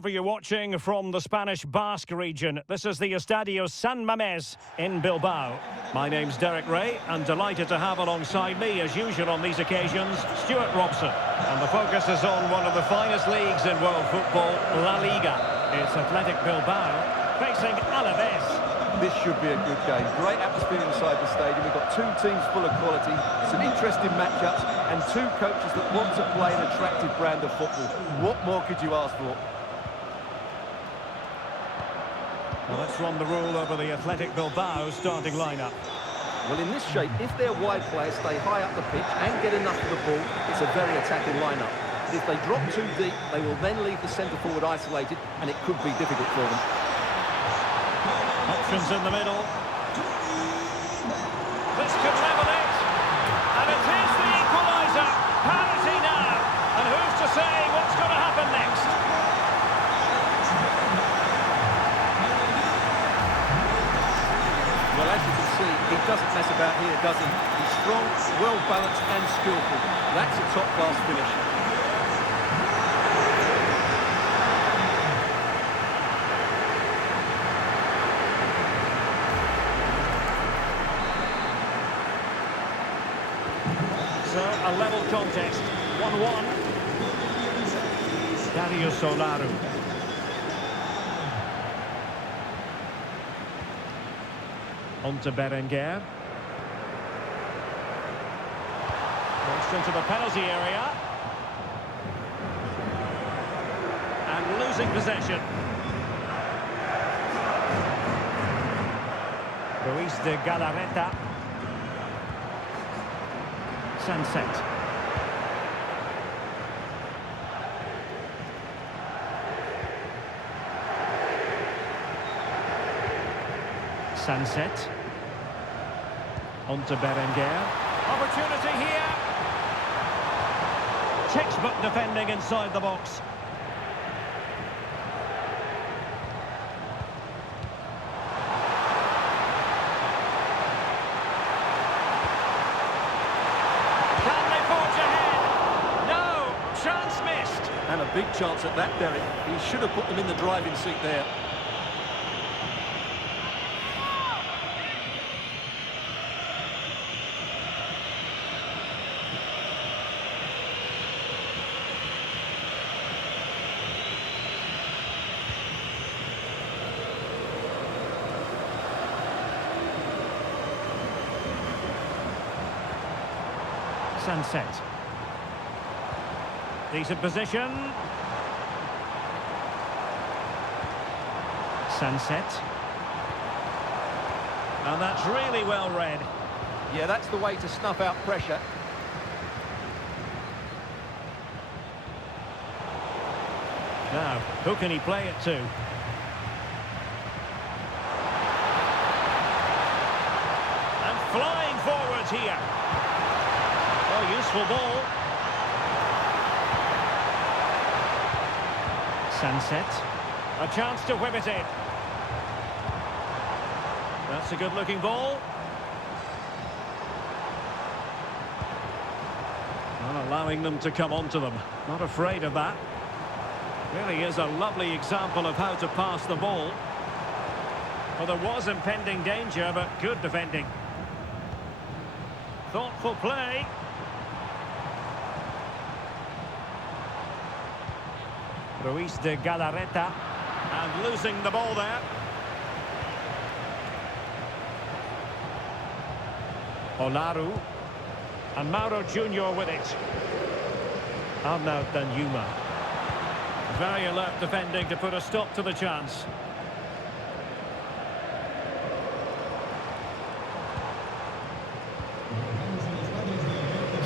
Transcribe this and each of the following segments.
Wherever you're watching from the Spanish Basque region, this is the Estadio San Mamés in Bilbao. My name's Derek Ray, and delighted to have alongside me, as usual on these occasions, Stuart Robson. And the focus is on one of the finest leagues in world football, La Liga. It's Athletic Bilbao facing Alaves. This should be a good game. Great atmosphere inside the stadium. We've got two teams full of quality, some interesting matchups, and two coaches that want to play an attractive brand of football. What more could you ask for? Well, let's run the rule over the Athletic Bilbao starting lineup. Well, in this shape, if their wide players stay high up the pitch and get enough of the ball, it's a very attacking lineup. But if they drop too deep, they will then leave the centre-forward isolated, and it could be difficult for them. Options in the middle. This could level it. And it is the equaliser. Parity now. And who's to say what's going to happen next? Well, as you can see, he doesn't mess about here, does he? He's strong, well-balanced and skillful. That's a top-class finish. So, a level contest, 1-1. Darius Olaru. On to Berenguer. Crossed into the penalty area. And losing possession. Ruiz de Galarreta. Sunset. Sunset. On to Berenguer. Opportunity here. Textbook defending inside the box. And a big chance at that, Derek. He should have put them in the driving seat there. Sunset. Decent position. Sunset. And that's really well read. Yeah, that's the way to snuff out pressure. Now, who can he play it to? And flying forwards here. Oh, useful ball. Sunset. A chance to whip it in. That's a good-looking ball. Not allowing them to come onto them. Not afraid of that. Really is a lovely example of how to pass the ball. Well, there was impending danger, but good defending. Thoughtful play. Ruiz de Galarreta, and losing the ball there. Olaru, and Mauro Junior with it. Arnaud Danjuma. Very alert defending to put a stop to the chance.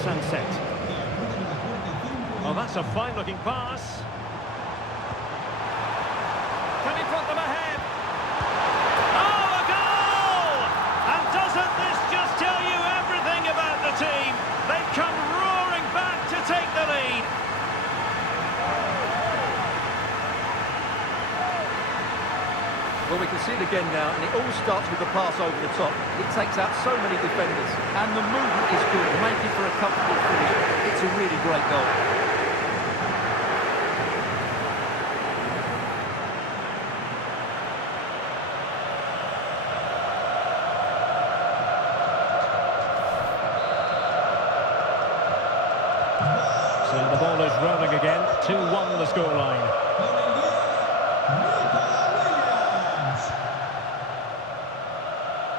Sunset. Oh, that's a fine-looking pass. Can he put them ahead? Oh, a goal! And doesn't this just tell you everything about the team? They come roaring back to take the lead. Well, we can see it again now, and it all starts with the pass over the top. It takes out so many defenders, and the movement is good, making for a comfortable finish. It's a really great goal.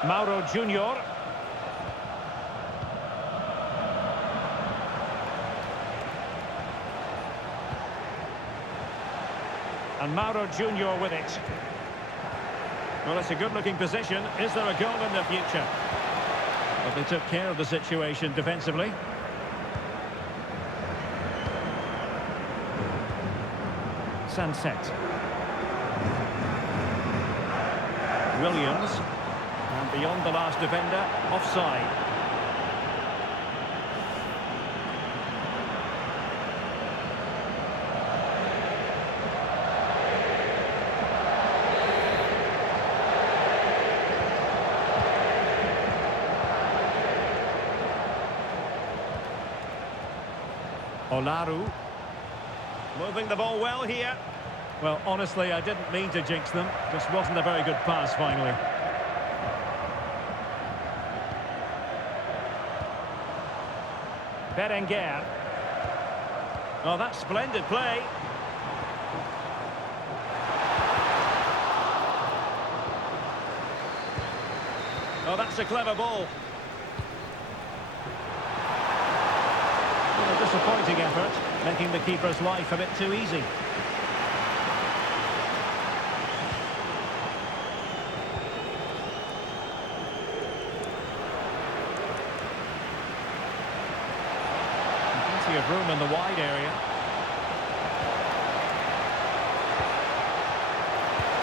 Mauro Junior. And Mauro Junior with it. Well, it's a good-looking position. Is there a goal in the future? But they took care of the situation defensively. Sunset. Williams. And beyond the last defender, offside. Olaru. Moving the ball well here. Well, honestly, I didn't mean to jinx them. Just wasn't a very good pass, finally. Berenguer. Oh, that's splendid play. Oh, that's a clever ball. Well, a disappointing effort, making the keeper's life a bit too easy. Plenty of room in the wide area.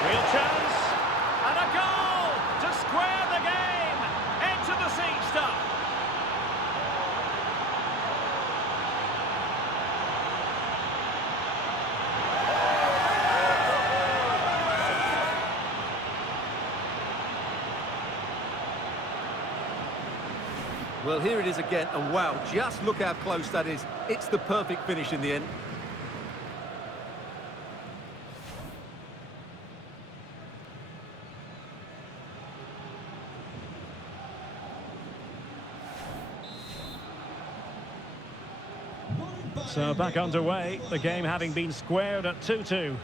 Real chance. And a goal to square the game. Into the seat stuff. Well, here it is again, and wow, just look how close that is. It's the perfect finish in the end. So back underway, the game having been squared at 2-2.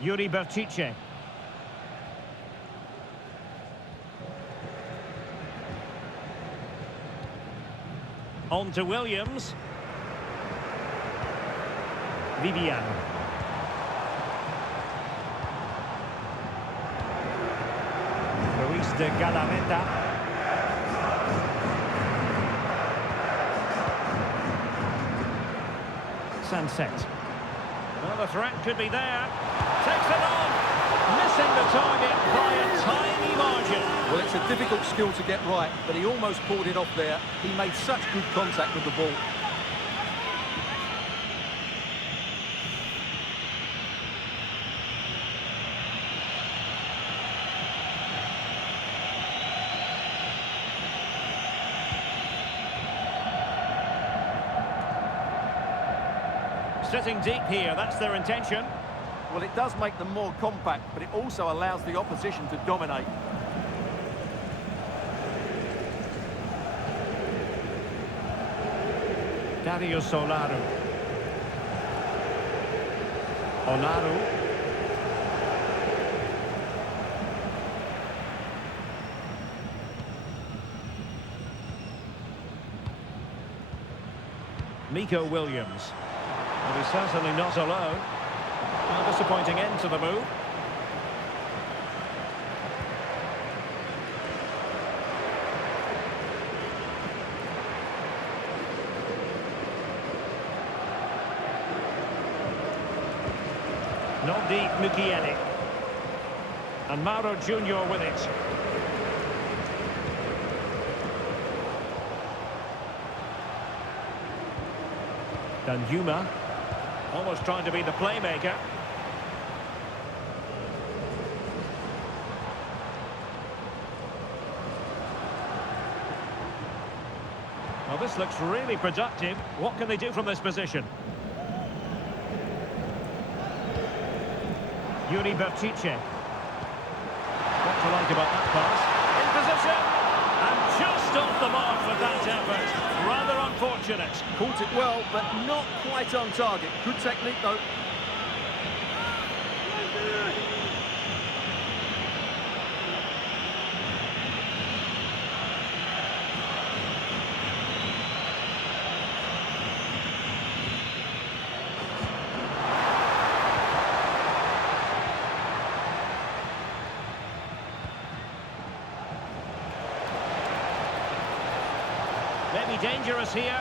Yuri Bertice. On to Williams. Vivian. Luis de Galarreta. Sunset. Well, the threat could be there. Takes it on. Missing the target by a tiny margin. Well, it's a difficult skill to get right, but he almost pulled it off there. He made such good contact with the ball. Sitting deep here, that's their intention. Well, it does make them more compact, but it also allows the opposition to dominate. Darius Olaru. Olaru. Nico Williams. Well, he's certainly not alone. A disappointing end to the move. Nodi Mukiele. And Mauro Junior with it. Danjuma. Almost trying to be the playmaker. Well, this looks really productive. What can they do from this position? Yuri Bertice. What to like about that pass? In position! And just off the mark with that effort. Rather unfortunate. Caught it well, but not quite on target. Good technique, though. may be dangerous here.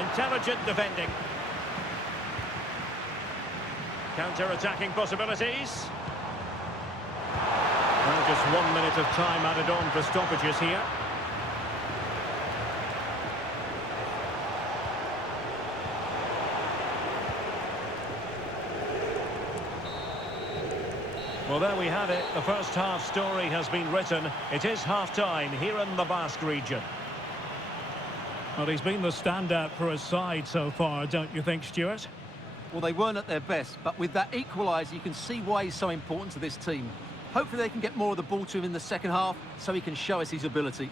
Intelligent defending. Counter-attacking possibilities. Well, just 1 minute of time added on for stoppages here. Well, there we have it. The first half story has been written. It is half-time here in the Basque region. Well, he's been the standout for his side so far, don't you think, Stuart? Well, they weren't at their best, but with that equaliser, you can see why he's so important to this team. Hopefully they can get more of the ball to him in the second half so he can show us his ability.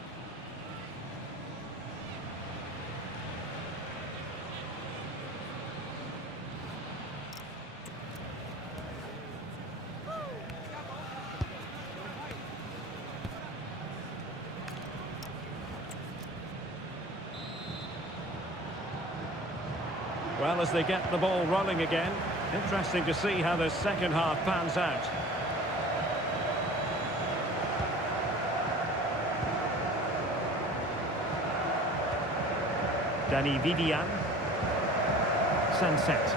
Well, as they get the ball rolling again, interesting to see how the second half pans out. Dani Vivian. Sunset.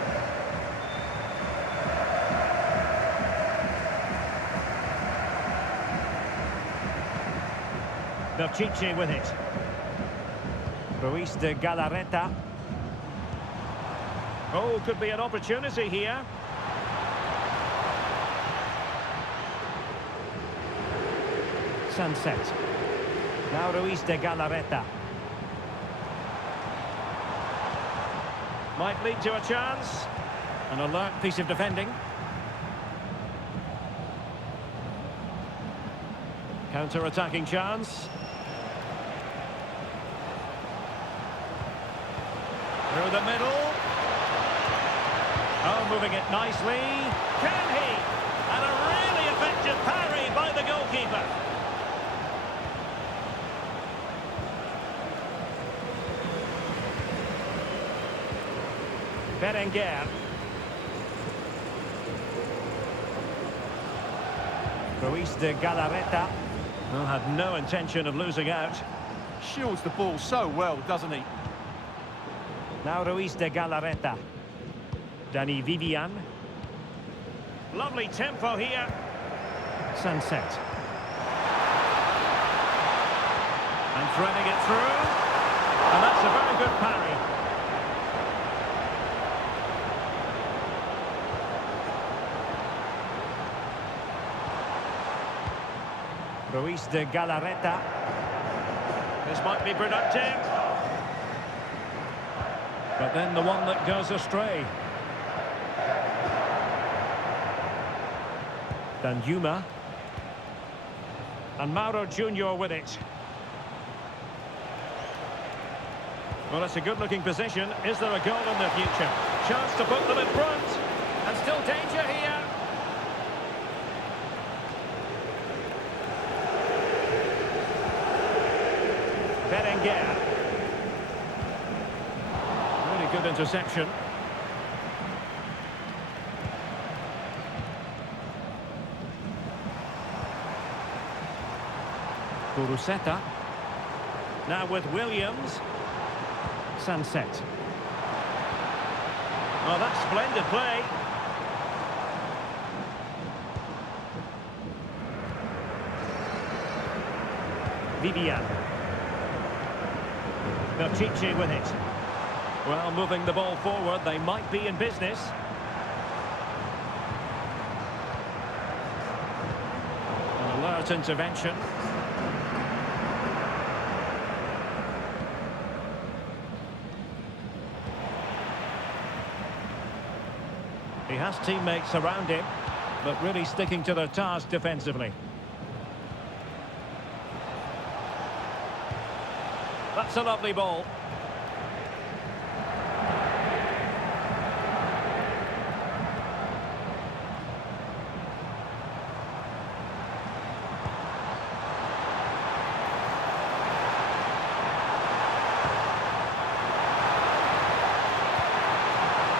Berchiche with it. Ruiz de Galarreta. Oh, could be an opportunity here. Sunset. Now Ruiz de Galarreta. Might lead to a chance. An alert piece of defending. Counter-attacking chance. Through the middle. Oh, moving it nicely. Can he? And a really effective parry by the goalkeeper. Berenguer. Ruiz de Galarreta. Well, had no intention of losing out. Shields the ball so well, doesn't he? Now Ruiz de Galarreta. Dani Vivian. Lovely tempo here. Sunset. And threading it through. And that's a very good parry. Ruiz de Galarreta. This might be productive. But then the one that goes astray. Danjuma. And Mauro Junior with it. Well, it's a good-looking position. Is there a goal in the future? Chance to put them in front. And still danger here. Berenguer. Really good interception. Kuruseta. Now with Williams. Sunset. Oh, that's splendid play. Vivian. Berchiche with it. Well, moving the ball forward, they might be in business. An alert intervention. He has teammates around him, but really sticking to their task defensively. That's a lovely ball.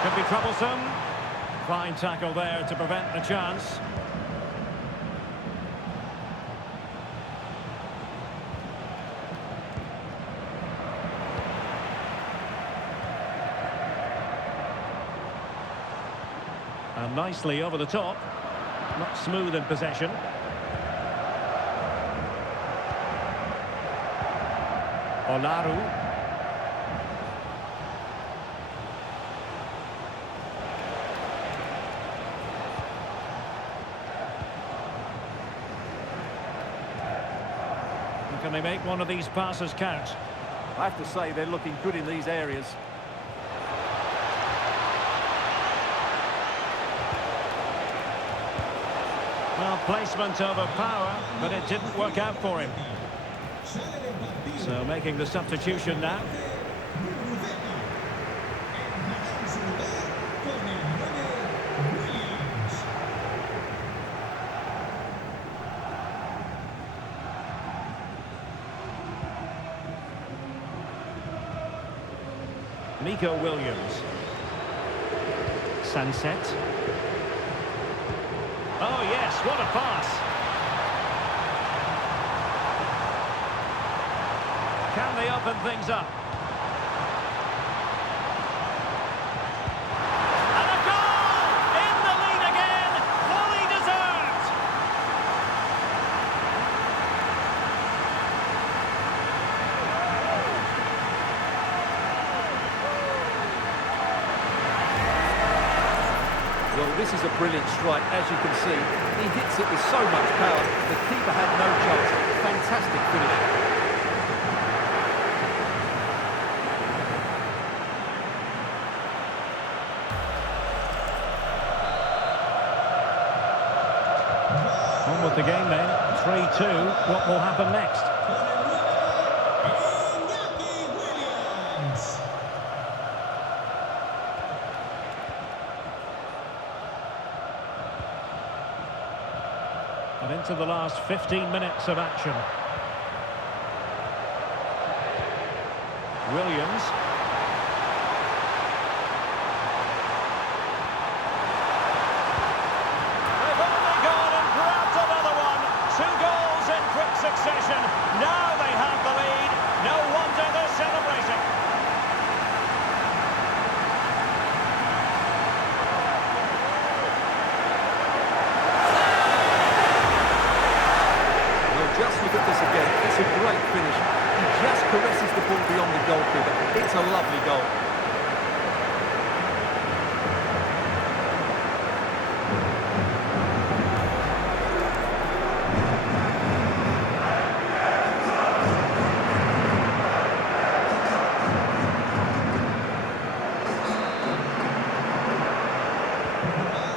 Could be troublesome. Fine tackle there to prevent the chance. And nicely over the top. Not smooth in possession. Olaru. Can they make one of these passes count? I have to say they're looking good in these areas. Well, placement over power, but it didn't work out for him. So making the substitution now. Nico Williams. Sunset. Oh yes, what a pass. Can they open things up? And a goal! In the lead again! Fully deserved! Well, this is a brilliant strike, as you can see. He hits it with so much power, the keeper had no chance. Fantastic finish. On with the game then, 3-2. What will happen next? And into the last 15 minutes of action. Williams. They've only gone and grabbed another one. 2 goals in quick succession. Now they have the lead. No wonder they're celebrating. Just look at this again. It's a great finish. He just caresses the ball beyond the goalkeeper. It's a lovely goal.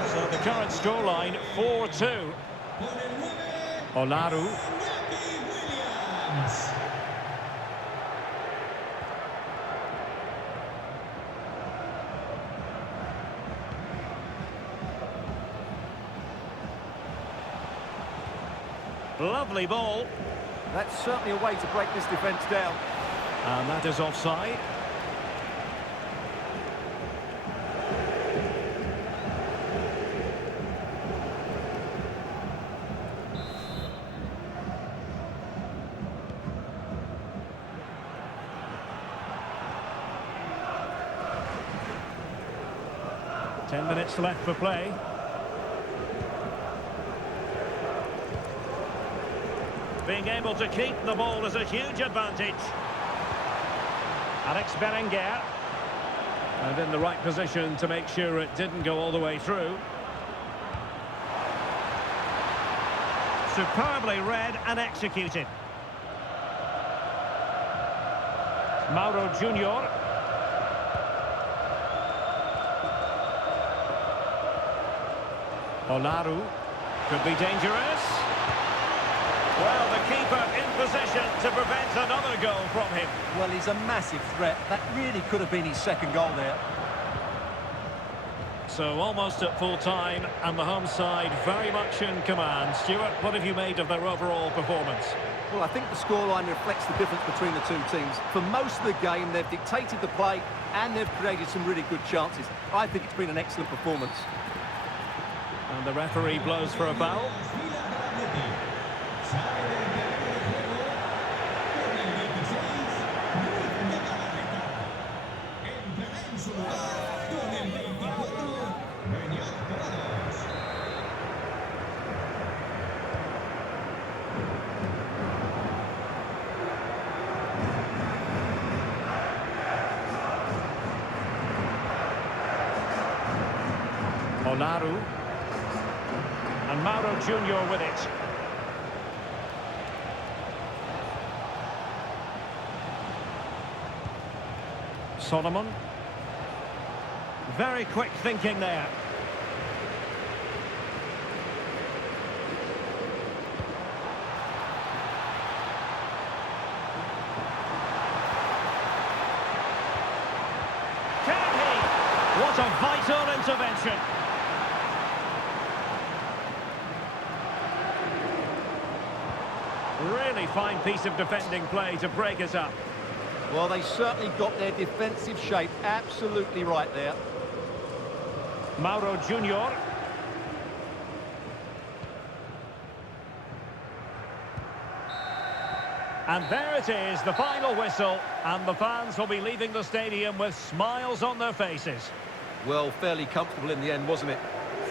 So the current scoreline, 4-2. Olaru. Lovely ball. That's certainly a way to break this defence down. And that is offside. Ten minutes left for play. Being able to keep the ball is a huge advantage. Alex Berenguer. And in the right position to make sure it didn't go all the way through. Superbly read and executed. Mauro Junior. Olaru. Could be dangerous. Well, the keeper in possession to prevent another goal from him. Well, he's a massive threat. That really could have been his second goal there. So almost at full time, and the home side very much in command. Stuart, what have you made of their overall performance? Well, I think the scoreline reflects the difference between the two teams. For most of the game, they've dictated the play and they've created some really good chances. I think it's been an excellent performance. And the referee blows for a foul. Olaru. And Mauro Junior with it. Solomon. Very quick thinking there. Can he? What a vital intervention. Really fine piece of defending play to break us up. Well, they certainly got their defensive shape absolutely right there. Mauro Junior. And there it is, the final whistle, and the fans will be leaving the stadium with smiles on their faces. Well, fairly comfortable in the end, wasn't it?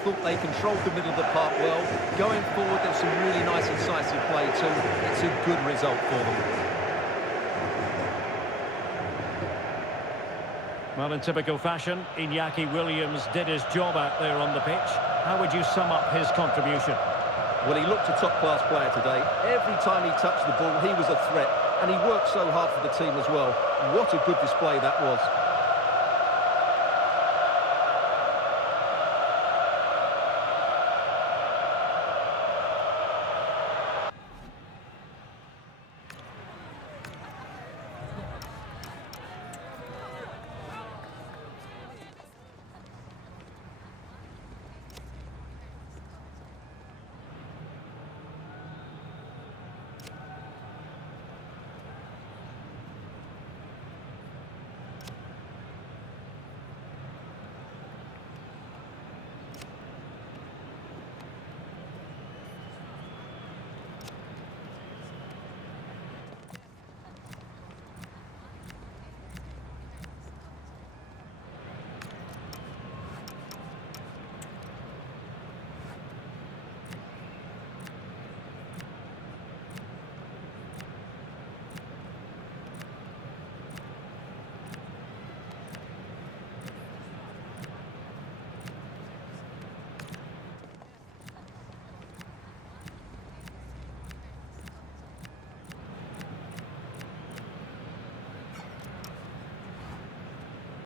Thought they controlled the middle of the park well. Going forward, there's some really nice incisive play too. It's a good result for them. Well, in typical fashion, Iñaki Williams did his job out there on the pitch. How would you sum up his contribution? Well, he looked a top-class player today. Every time he touched the ball, he was a threat, and he worked so hard for the team as well. What a good display that was.